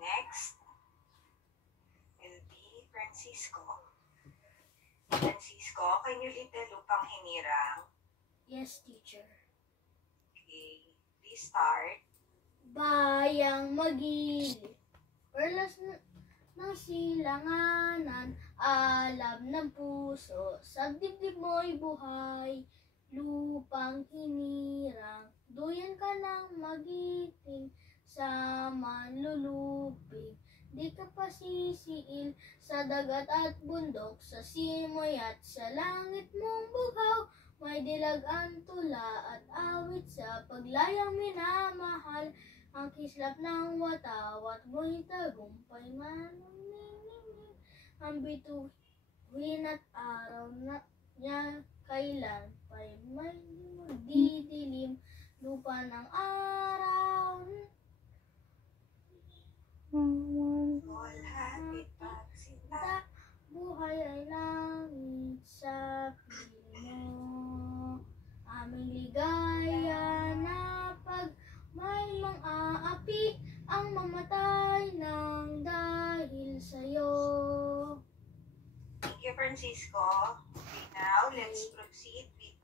next will be Francisco. Francisco, can you read the lupang hinirang? Yes, teacher. Okay, please start. Bayang magili, perlas ng silanganan, alam ng puso, sa dibdib mo'y buhay, lupang hinirang, duyan ka ng magiting, sa manlulupig, di ka pasisiil, sa dagat at bundok, sa simoy at sa langit mong bughaw, may dilag ang tula at awit sa paglayang minamahal, ang kislap ng watawat mo'y tagumpay manuningning, ang bituin at araw na niya kailan pa'y may magdidilim, lupa ng araw. Happy pagsinta. Buhay ay langit sa piling mo, aming ligaya na pag may mang-aapi ang mamatay ng dahil sa'yo. Thank you, Francisco. Okay, now let's proceed with